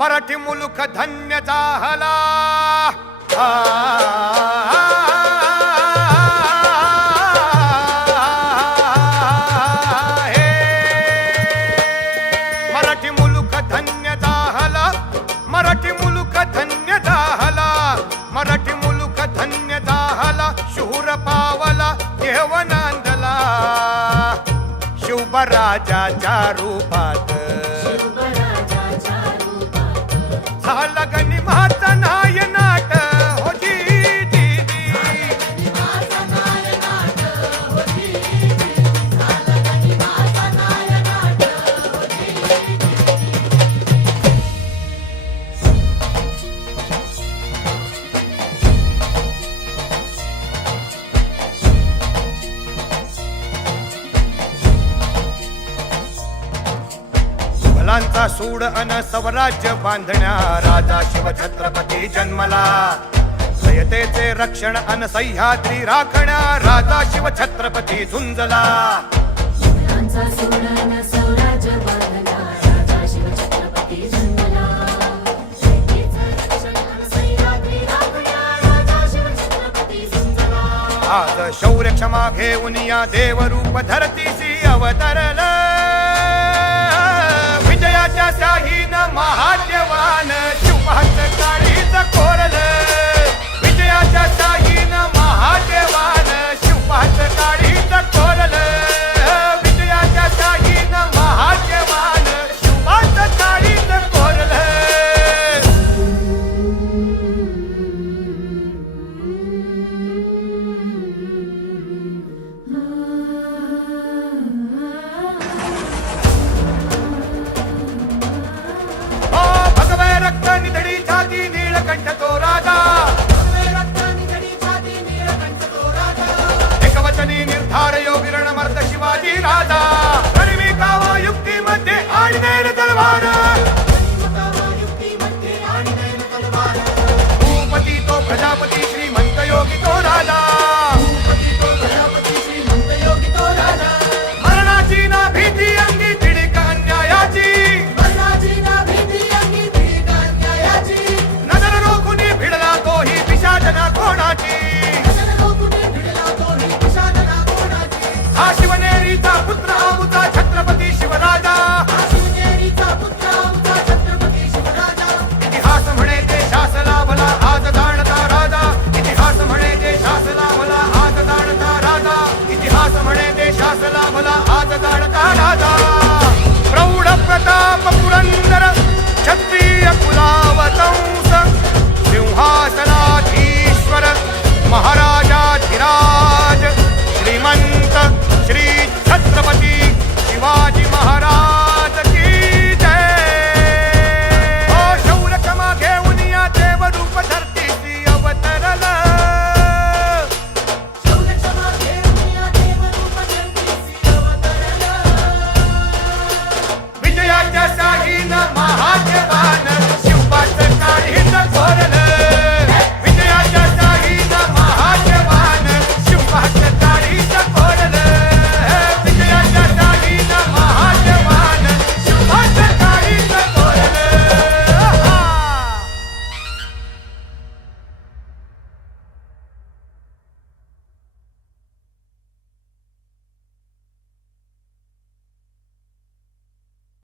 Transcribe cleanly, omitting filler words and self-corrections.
मराठी मुलुख धन्य झाला मराठी मुलुख धन्य झाला मराठी मुलुख धन्य झाला मराठी मुलुख धन्य झाला शूर पावला देव नांदला शिवबराजाच्या रूपात झाला गनिमाचा नायनाट हो मुलांचा सूड अन स्वराज्य बांधण्या राजा शिवछत्रपती जन्मला सयतेचे रक्षण अन सह्याद्री राखण्या राजा शिवछत्रपती झुंजला मुलांचा सूड अन स्वराज्य बांधण्या राजा शिवछत्रपती जन्मला सयतेचे रक्षण अन सह्याद्री राखण्या राजा शिवछत्रपती झुंजला आज शौर्य क्षमा घेऊन या देवरूप धरतीसी अवतरल विजयाच्या शाहीन महादेवान शिवहात काळीच कोरल विजयाच्या शाहीन महादेवान शिवहात काळीच कोरल विजयाच्या शाहीन महादेवान शिवहात काळीच कोरल रक्त निधडी छाती नीळकंठ तो राजा रक्त निधडी छाती नीळकंठ तो राजा एकवचनी निर्धार योगी रणमर्द शिवाजी राजा गरिबी कावा युक्तीमध्ये आणीनेर तलवार भूपती तो प्रजापती श्रीमंत योगी तो राजा मरणाची ना भीती अंगी पिढीक अन्यायाची हा शिवनेरीचा पुत्र आमुचा छत्रपती शिवराजा इतिहास म्हणे देशास लाभला आज जाणता राजा इतिहास म्हणे देशास लाभला आज जाणता राजा इतिहास म्हणे देशास लाभला आज जाणता राजा प्रौढ प्रताप